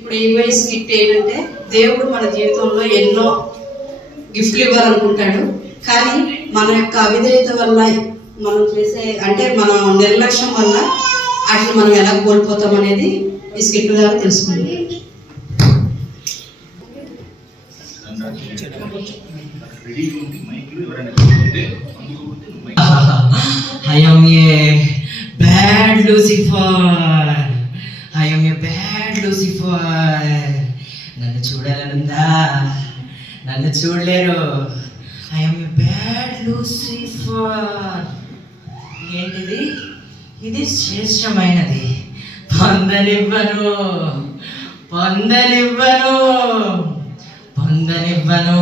ఇప్పుడు ఈ వయసు గిఫ్ట్ ఏంటంటే దేవుడు మన జీవితంలో ఎన్నో గిఫ్ట్లు ఇవ్వాలనుకుంటాడు. కానీ మన యొక్క అవిధేయత వల్ల మనం చేసే అంటే మన నిర్లక్ష్యం వల్ల వాటిని మనం ఎలా కోల్పోతాం అనేది ఈ స్కిట్ ద్వారా తెలుసుకుందాం. I am a bad Lucifer. I am a bad Lucifer. నన్ను చూడాలనుందా? నన్ను చూడలేరు. I am a bad Lucifer. ఏంటిది? ఇది శ్రేష్టమైనది. పొందనివ్వను, పొందనివ్వను, పొందనివ్వను,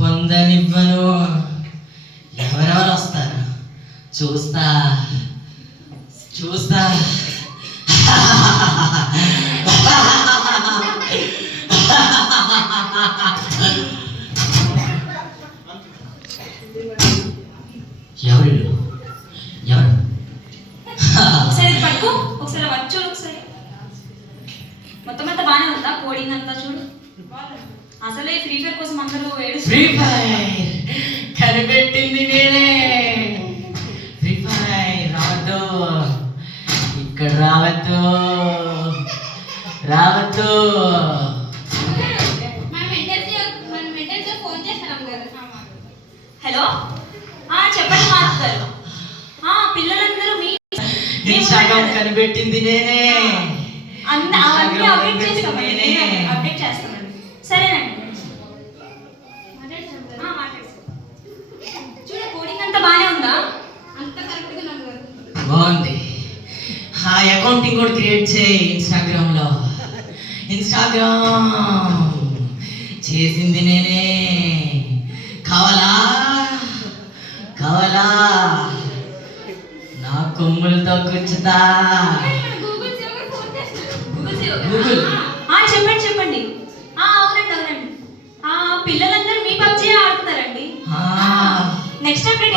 పొందనివ్వను. ఎవరెవరు వస్తారు చూస్తా చూస్తా. ఎవరు ఎవరు ఒకసారి పట్టుకో, ఒకసారి వచ్చు, ఒకసారి మొత్తం అంతా బాగానే ఉందా? కోడింగ్ అంతా చూడు. అసలే ఫ్రీ ఫైర్ కోసం అందరూ ఫ్రీ ఫైర్ కనిపెట్టింది నేనే. ఫ్రీ ఫైర్ రావద్దు, ఇక్కడ రావద్దు, రావద్దు. హలో, చెప్పండి మాట్లాడారు. పిల్లలందరూ మీ ఇన్స్టాగ్రామ్ కనిపెట్టింది నేనే. అవన్నీ అప్డేట్ చేస్తామండి. సరేనండి, చూడ కోడింగ్ అంతా బాగానే ఉందా? బాగుంది. ఆ అకౌంటింగ్ కూడా క్రియేట్ చేయి ఇన్స్టాగ్రామ్ లో. ఇన్స్టాగ్రామ్ చేసింది నేనే. కావాలా కావాలా? నా కొమ్ములతో కూర్చుతా. గూగుల్ చెప్పండి చెప్పండి. అవునండి అవునండి. పిల్లలందరూ మీ పబ్జీ ఆడుతున్నారండి. నెక్స్ట్ అప్డేట్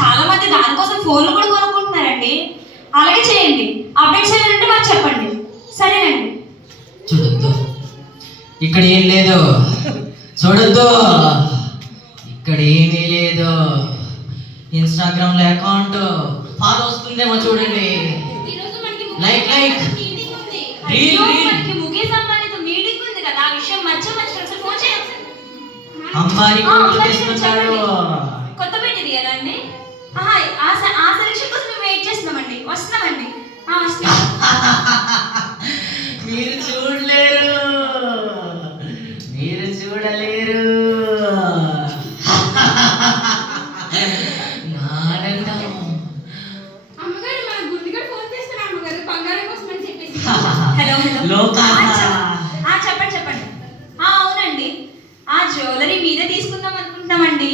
చాలా మంది దానికోసం ఫోన్లు కూడా కొనుక్కుంటున్నారండి. అలాగే చేయండి. అప్డేట్ చేయాలంటే మాకు చెప్పండి. సరేనండి. చూడొద్దు, ఇక్కడ ఏం లేదు. చూడొద్దు, ఇక్కడ ఏమీ లేదు. ఇన్స్టాగ్రామ్ లో అకౌంట్ ఫాలో వస్తుందేమో చూడండి. లైక్ లైక్ ముఖేష్ అంబానీతో మీటింగ్ ఉంది కదా, ఆ విషయం మర్చిపోయి ఫోన్ చేయండి. అంబానీ తీసుకొచ్చాడు. కొత్త పెట్టి తీయాలండి. ఆ సెలక్షన్ కోసం మేము వెయిట్ చేస్తున్నామండి. వస్తున్నామండి. మీరు చూడలేరు, మీరు చూడలేరు. చెప్పండి చెప్పండి. అవునండి, ఆ జ్యువెలరీ మీదే తీసుకుందాం అనుకుంటున్నామండి.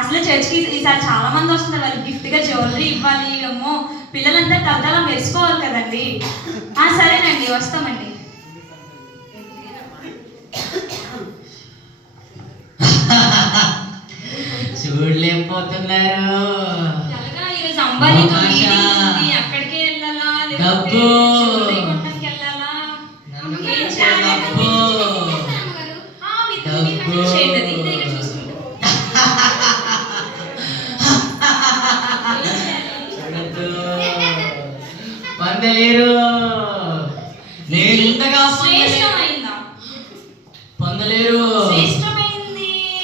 అసలు చర్చ్కి ఈసారి చాలా మంది వస్తున్నారు. వాళ్ళు గిఫ్ట్ గా జ్యువెలరీ ఇవ్వాలి. అమ్మో, పిల్లలంతా తలతలా మెరుసుకోవాలి కదండి. సరేనండి, వస్తామండి. చూడలేకపోతున్నారు. ఈరోజు అంబానీతో అక్కడికే వెళ్ళాలా, లేకపోతే జ్యువెలరీ కొనడానికి వెళ్ళాలా? పొందలేరు. నేను ఇంతగా పొందలేరు,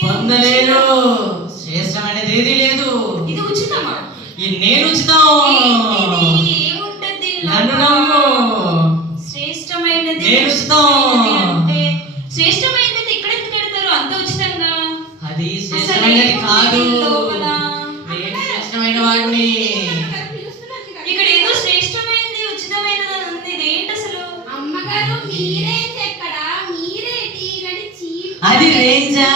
పొందలేరు. శ్రేష్టమైనది ఏది లేదు. ఇది ఉచితమా? ఇది నేను ఉచితం. నన్ను నమ్ము. శ్రేష్టమైనది నేను ఉచితం. శ్రేష్టమైనది ఇక్కడ ఎందుకు పెడతారు అంత ఉచితంగా? అది శ్రేష్టమైనది కాదు. నేను శ్రేష్టమైన వాడిని. ఇక్కడ ఏదో శ్రేష్టమైనది ఉచితమైనది ఉంది. ఇదేంటి అసలు? అమ్మగారు మీరేంటి ఎక్కడ? మీరేంటి నడిచి? అది రేంజా?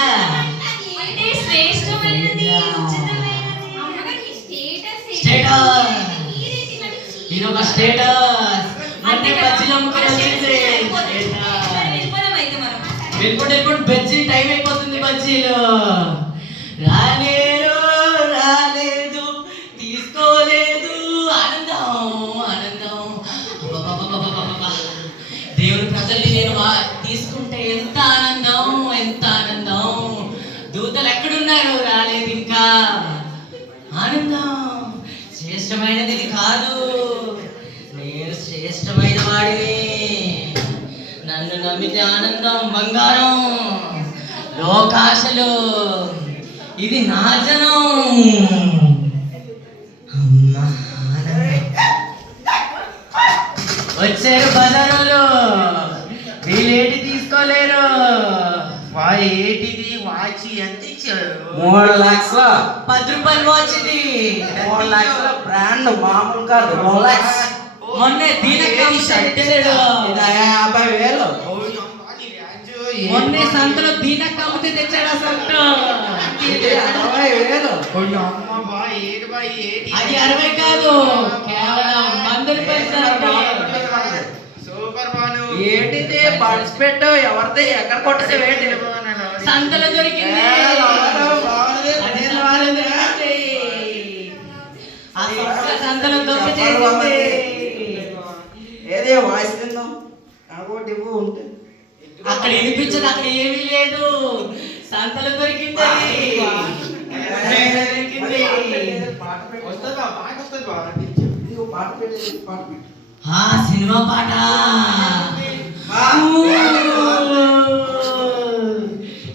అంటే శ్రేష్టమైనది ఉచితమైనది. అమ్మగారు ఈ స్టేటస్ స్టేటస్. ఇది ఒక స్టేటస్. అంటే బజ్జీలు అమ్ముకొని వచ్చింది. వెళ్ళిపోతే బజ్జీ టైం అయిపోతుంది. బజ్జీలు రాలేరు, రాలేదు, తీసుకోలేదు. ఆనందం ఆనందం. అబ్బబ్బబ్బబ్బబ్బబ్బబ్బ. దేవుని ప్రజల్ని నేను తీసుకుంటే ఎంత ఆనందం, ఎంత ఆనందం. దూతలు ఎక్కడున్నారు? రాలేదు ఇంకా. ఆనందం శ్రేష్టమైనది ఇది కాదు. నేను శ్రేష్టమైన వాడిని. నన్ను నమ్మితే ఆనందం, బంగారం, లోకాశలు. ఇది నా జనం. అమ్మా, వచ్చారు బజారోలు. వీళ్ళేటి తీసుకోలేరు. ఏటిది వాచ్ ఎంత ఇచ్చాడు? 3 లక్షల 10 రూపాయలు వాచ్ ఇది. 3 లక్షల బ్రాండ్ మామూలు కాదు, రోలెక్స్. మొన్న దీనికి ఇది 50,000. మొన్న సంతలో దీనక్క అమ్మితే తెచ్చాడు అసలు. ఇది 60,000. అది 60 కాదు, కేవలం 100 రూపాయలు సంత. సూపర్ బాను. ఏంటిది పార్టిసిపేట్ ఎవరిది ఎక్కడ కొట్టేసి ఏంటి? సంతలో దొరికింది. అదే వాళ్ళు దొరికింది. ఆ సంతలో దొరికి చేసింది. ఏదే వాయిస్ తిందాం, నాకు ఇవ్వు ఉంటే. అక్కడ వినిపించదు, అక్కడ ఏమీ లేదు. సంతలో దొరికింది అది. దొరికింది. పాట పెట్టేది, పాట పెట్టు. ఆ సినిమా పాట.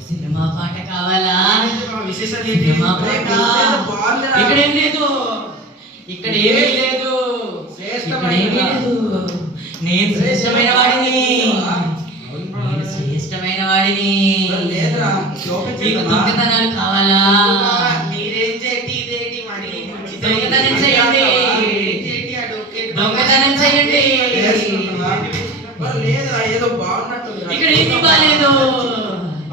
సినిమా పాట కావాలా? సినిమా పాట. ఇక్కడ ఏం లేదు, ఇక్కడ ఏమీ లేదు, ఇక్కడ ఏమీ లేదు. నేను శ్రేష్టమైన వాడిని. నేను శ్రేష్టమైన వాడిని. లేదురా, మీకు దొంగతనాలు కావాలా? మీరేం చేతి ఇదేంటి మరి? దొంగతనం చేయండి, దొంగతనం చేయండి. లేదురా, ఏదో బాగున్నట్టుంది. ఇక్కడ ఏమీ బాలేదు,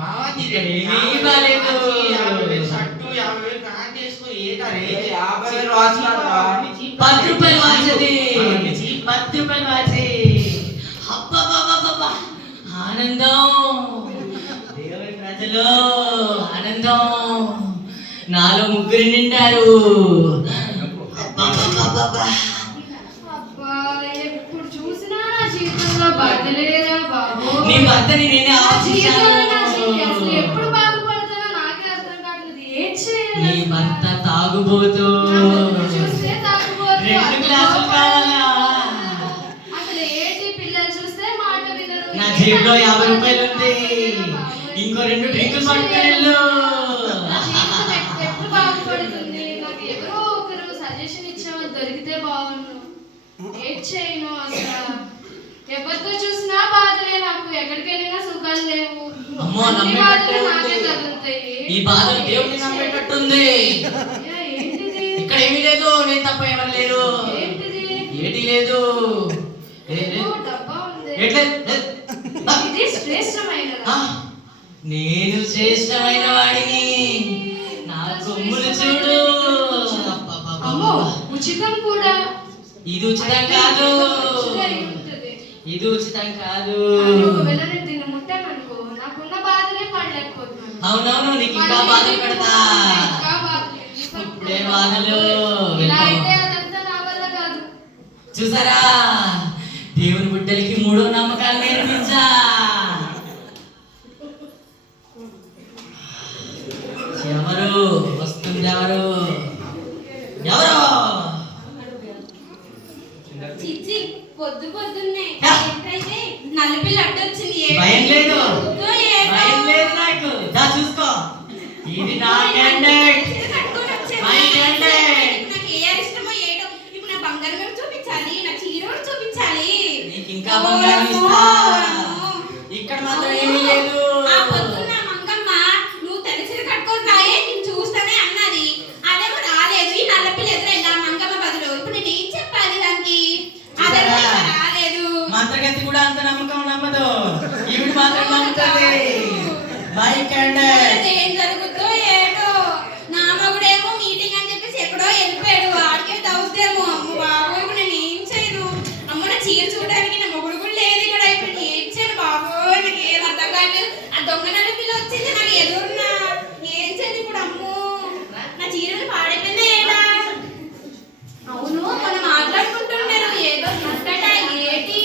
బాగుంది. ఇక్కడ ఏమీ బాలేదు. 50,000 షర్టు, 50,000 ప్యాంట్ వేసుకొని ఏంటారే? 50,000 వాచ్ కాదురా. 10 రూపాయలు వాచ్ అది. 10 రూపాయలు వాచ్. అబ్బబ్బబ్బబ్బబ్బ. ఆనందం, దేవుని ప్రజలు ఆనందం. నాలో 3 నిండారు. అబ్బబ్బబ్బబ్బబ్బ. అబ్బా, ఎప్పుడు చూసినా నా జీవితంలో బాధలేరా బాబు. నీ భర్తని నేనే నా జీవితంలో నా జీవితం అసలు ఆశించాను. ఎప్పుడు బాగుపడతానో నాకే అర్థం కావట్లేదు. ఏం చేయాలి నీ అసలు? భర్త తాగుబోతు. నా ముక్కు చూస్తే తాగుబోతు. 2 గ్లాసులు కావాలా? అసలు ఏంటి, పిల్లలు చూస్తే మాట వినరు. నా జేబులో 50 రూపాయలు ఉంది. ఇంకో 2 డ్రింకులు పట్టుకెళ్ళు. నా జీవితం ఎప్పుడు బాగుపడుతుంది? నాకు ఎవరో ఒకరు సజెషన్ ఇచ్చేవాళ్ళు దొరికితే బాగుండు. ఏం చేయను అసలు. ఎవరితో చూసినా బాధలే, నాకు ఎక్కడికి వెళ్ళినా సుఖాలు లేవు. అమ్మో, అన్ని నమ్మేటట్టే బాధలు నాకే ఉంది. తగులుతాయి. ఈ బాధలు దేవుడిని నమ్మేటట్టుంది. అయ్యా, ఏంటిది? ఇక్కడ ఏమీ లేదు, నేను తప్ప ఎవరు లేరు. ఏంటిది? ఏటి లేదు. ఓ, డబ్బా ఉంది. ఇది శ్రేష్టమైనదా? నేను శ్రేష్టమైన వాడిని. నా కొమ్ములు చూడు. అమ్మో, ఉచితం కూడా. ఇది ఉచితం కాదు, మంచిగా అయి ఉంటది. ఇది ఉచితం కాదు. కానీ ఒకవేళ నేను దీన్ని ముట్టాననుకో, నాకున్న బాధలే పడలేకపోతున్నాను. అవునవును, నీకు ఇంకా బాధలు పెడతా. ఇంకా బాధలు. ఇప్పుడే బాధలు. ఇలా అయితే అదంతా నా వల్ల కాదు. చూసారా, దేవుని బిడ్డలకి 3వ నమ్మకాలు నేర్పించా. ఎవరు వస్తుంది? ఎవరు ఎవరు? చిచ్చి, పొద్దున్నే యా. ఏంటైతే నల్లపిల్ల అడ్డొచ్చింది. భయం లేదు, ఏదో ఏదో. భయం లేదు నాకు. దా చూసుకో, ఇది నా క్యాండిడేట్. కట్టుకొని వచ్చాను. My candidate. నాకు ఏ ఇష్టమో ఏటో. ఇప్పుడు నా బంగారం ఏమో చూపించాలి, నా చీర కూడా చూపించాలి. నీకు ఇంకా బంగారం ఇస్తా. ఇక్కడ మాత్రం ఏమీ లేదు. ఆ పొద్దున్న మంగమ్మ నువ్వు తెల్ల చీర కట్టుకొని రాయే, నేను చూస్తానే అన్నది. అదేమో రాలేదు. ఈ నల్లపిల్ల ఎదురైంది ఆ మంగమ్మ బదులు. ఇప్పుడు నేను ఏం చెప్పాలి దానికి? అదేమో ఇంకా రాలేదు. మంత్రగతి కూడా అంత నమ్మకం నమ్మదు. ఈవిడ మాత్రం నమ్ముతుంది. My candidate. ఏం జరుగుతుందో ఏటో. నా మగుడేమో మీటింగ్ అని చెప్పేసి ఎక్కడో వెళ్ళిపోయాడు. వాడికే తవ్వుతేమో. అమ్మ బాబోయ్, ఇప్పుడు నేను ఏం చేయను? అమ్మ, నా చీర చూడడానికి నా మొగుడు కూడా లేదు ఇక్కడ. ఇప్పుడు నేను ఏం చేయను బాబోయ్? నాకు ఏం అర్థం కాలేదు. ఆ దొంగ నల్ల పిల్ల వచ్చింది నాకు ఎదురున్నా. ఏం చేయను ఇప్పుడు? అమ్మో, నా చీరలు పాడైపోయింది ఏడా? అవును, మనం మాట్లాడుకుంటున్నారు ఏదో ముట్టట. ఏటి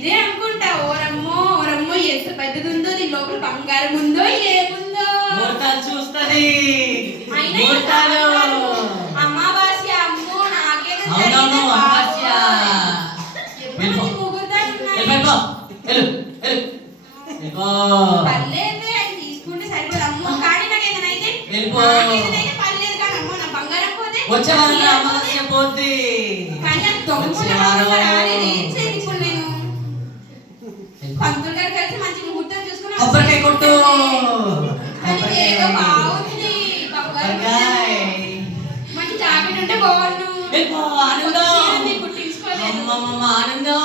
ఇదే అనుకుంటా. ఓరమ్మో ఓరమ్మో ఎంత పెద్దది ఉందో, దీని లోపల బంగారం ఉందో ఏముందో. ముహూర్తాలు చూస్తది. అయినా ముహూర్తాలు. అమావాస్య అమ్మో నాకేదో అవునవును, జరిగింది అమావాస్య. ఎప్పుడు వెళ్ళిపో. మంచి ముహూర్తాలు ఉన్నాయి. వెళ్ళిపో. వెళ్ళు, వెళ్ళు. వెళ్ళిపో. పర్లేదు ఆయన తీసుకుంటే సరిపోదు అమ్మో. కానీ నాకు ఏదైనా అయితే వెళ్ళిపో. ఏదైతే పర్లేదు కానీ అమ్మో నా బంగారం పోతే వచ్చే వారం అమావాస్య పోద్ది. కానీ అది దొంగపోతే రాలేదు. ఏం చేయాలి ఇప్పుడు నేను? పంతులు గారు కలిసి మంచి ముహూర్తం చూసుకుని కొబ్బరికాయ కొట్టు. కానీ ఏదో బాగుంది బంగారం కొబ్బరికాయ. మంచి జాకెట్ ఉంటే బాగుండు. వెళ్ళిపో. ఆనందం. చీరని కుట్టించుకోలేదు. అమ్మమ్మమ్మ, ఆనందం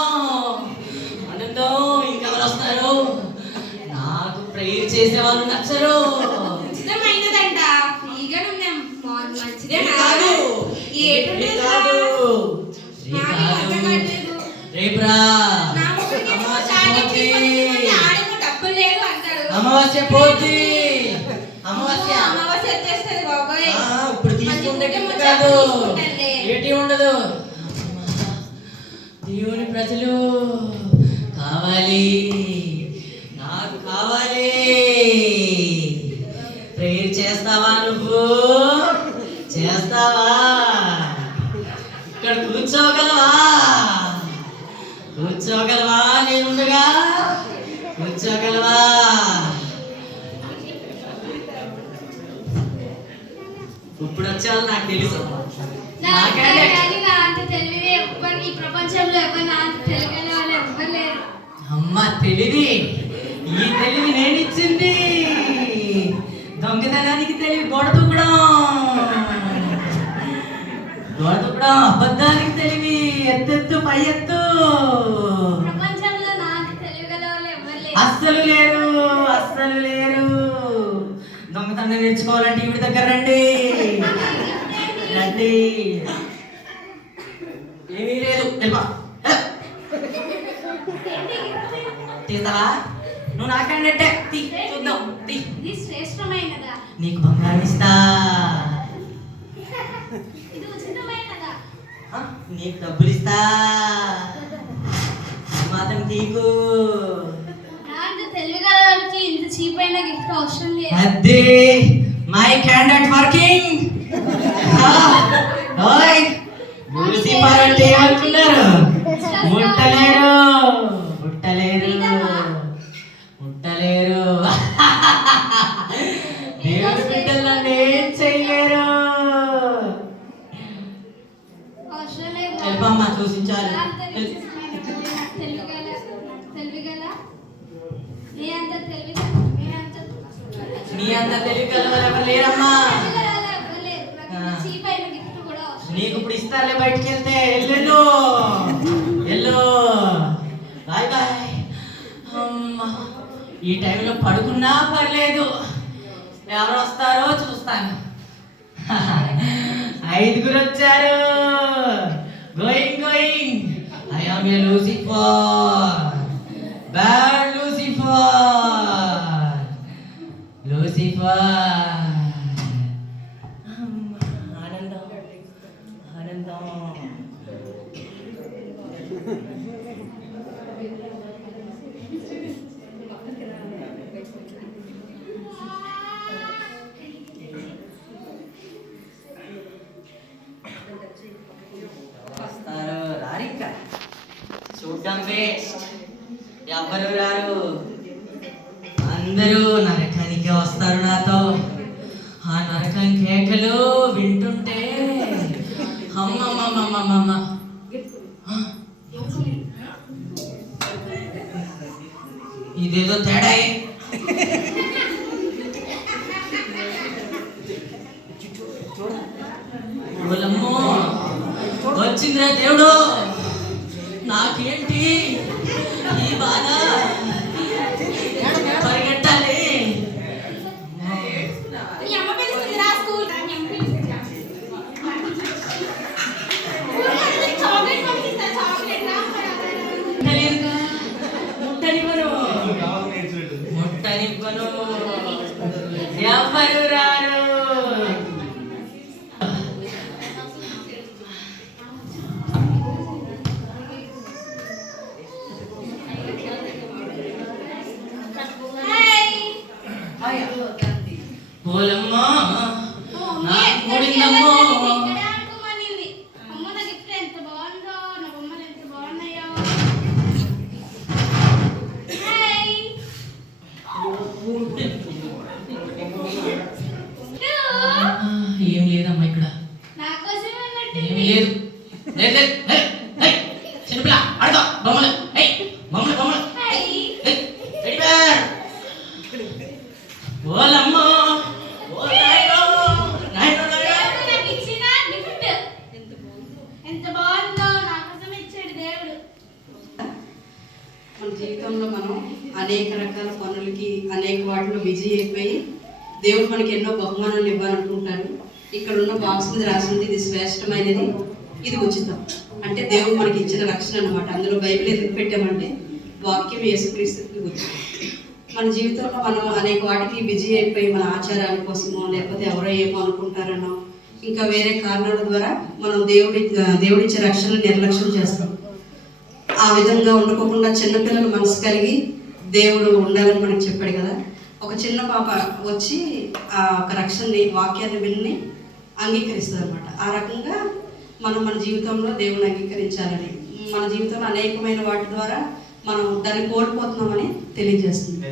ఆనందం. ఇంకెవరు వస్తారు? నాకు ప్రేయర్ చేసే వాళ్ళు నచ్చరు. ఉచితమైనదంట. ఫ్రీగానే ఉన్నాం. మంచిదే రేపు కాదు. ఏటుంటే రేపు కాదు. రేపు నాకు అర్థం కాదు. కావట్లేదు. రేపురా. నా మొగుడికి అమావాస్య జాకెట్ పోద్ది. తీసుకొని ఆడేమో డబ్బులు లేదు అంటాడు. అమావాస్య పోద్ది. అమావాస్య. అమావాస్య వచ్చేస్తుంది బాబాయ్. ఇప్పుడు తీసుకుంటే మంచి గిఫ్ట్ కాదు. తీసుకుంటానులే. ఏటి ఉండదు. దేవుని ప్రజలు కావాలి, నాకు కావాలి. ప్రేయర్ చేస్తావా నువ్వు? చేస్తావా? ఇక్కడ కూర్చోగలవా? కూర్చోగలవా? నేనుండగా కూర్చోగలవా? ఇప్పుడు వచ్చావు నాకు తెలుసు. నాకంటే ఈ ప్రపంచంలో ఎవరు నా అంత తెలియని వాళ్ళు ఎవ్వరు లేరు. అమ్మ తెలివి, ఈ తెలివి నేను ఇచ్చింది. దొంగతనానికి తెలివి గోడ దూకడం, గోడ దూకడం. అబద్ధానికి తెలివి ఎత్తెత్తు పై ఎత్తు. ప్రపంచంలో నాకు తెలియగల వాళ్ళు ఎవ్వరు లేరు. అస్సలు లేరు, అస్సలు లేరు. దొంగతనం నేర్చుకోవాలంటే ఈవిడ దగ్గర రండి, రండి. ఏమీ లేదు. వెళ్ళిపో. తీస్తావా? నువ్వు నాకంటే తీ, చూద్దాం. తీ. ఇది శ్రేష్టమైనదా? నీకు బంగారం ఇస్తా. ఇది ఉచితమైనదా? నీకు డబ్బులు ఇస్తా. మాత్రం తీకు. నా అంత తెలియగల వాళ్ళకి ఇంత చీప్ అయిన గిఫ్ట్ అవసరం లేదు. అదే మై క్యాండిడేట్ వర్కింగ్. ఓయ్ లూసిఫర్ అంటే ఏమనుకున్నారు? ముట్టలేరు, ముట్టలేరు, ముట్టలేరు. దేవుడి బిడ్డలను ఏం చేయలేరు. అవసరం లేదు. వెళ్ళమ్మా, చూసించాలి. నీ అంత తెలివి కలవారు ఎవరు లేరమ్మా. నీకు ఇప్పుడు ఇస్తారులే. బయటికి వెళ్తే వెళ్ళు, వెళ్ళు. Bye bye. అమ్మా, ఈ టైంలో పడుకున్నా పర్లేదు. ఎవరు వస్తారో చూస్తాను. 5 వచ్చారు. Going going. I am a Lucifer, bad Lucifer, Lucifer. ఆనందం, ఆనందం. వస్తారు, రారిక చూడ్డం వేస్ట్. ఎవ్వరు రారు. అందరూ నరకానికి వస్తారు నాతో. ఆ నరకం కేకలు వింటుంటే అమ్మమ్మమ్మమ్మమ్మ. ఇదేదో తేడా. ఓలమ్మో, వచ్చిందిరా దేవుడు. నాకేంటి ఈ బాధ? పరిగెట్టాలి. నీ అమ్మ పిలుస్తుంది రా స్కూల్. చాక్లెట్ పంపిస్తా. చాక్లెట్ రా. ముట్టనివ్వను, ముట్టనివ్వను. ఎవ్వరు రారు. ఏమీ లేదు. లేదు, లేదు, లేదు, లేదు. చిన్నపిల్ల ఆడుకో బొమ్మలు. ఏయ్, బొమ్మలు బొమ్మలు. ఏయ్, టెడ్డీ బేర్. ఓలమ్మో, ఓ నాయనో, నాయనో, నాయనో. నాకు ఇచ్చిన గిఫ్ట్ ఎంత బాగుందో, నా కోసం ఇచ్చాడు దేవుడు. మన జీవితంలో మనం అనేక రకాల పనులకి అనేక వాటిలో బిజీ అయిపోయి దేవుడు మనకి ఎన్నో బహుమానాలు ఇవ్వాలనుకుంటాడు. ఇక్కడ ఉన్న బాక్స్ మీద రాసింది ఇది శ్రేష్టమైనది, ఇది ఉచితం. అంటే దేవుడు మనకి ఇచ్చిన రక్షణ అనమాట. అందులో బైబిల్ ఎందుకు పెట్టామంటే వాక్యం యేసుక్రీస్తుకి ఉచితం. మన జీవితంలో మనం అనేక వాటికి బిజీ అయిపోయి మన ఆచారాల కోసమో లేకపోతే ఎవరో ఏమో అనుకుంటారనో ఇంకా వేరే కారణాల ద్వారా మనం దేవుడిచ్చే రక్షణను నిర్లక్ష్యం చేస్తాం. ఆ విధంగా ఉండకోకుండా చిన్నపిల్లల మనసు కలిగి దేవుడు ఉండాలని మనకు చెప్పాడు కదా. ఒక చిన్న పాప వచ్చి ఆ ఒక రక్షణని వాక్యాన్ని విని అంగీకరిస్తుంది అనమాట. ఆ రకంగా మనం మన జీవితంలో దేవుని అంగీకరించాలని, మన జీవితంలో అనేకమైన వాటి ద్వారా మనం దాన్ని కోల్పోతున్నామని తెలియజేస్తుంది.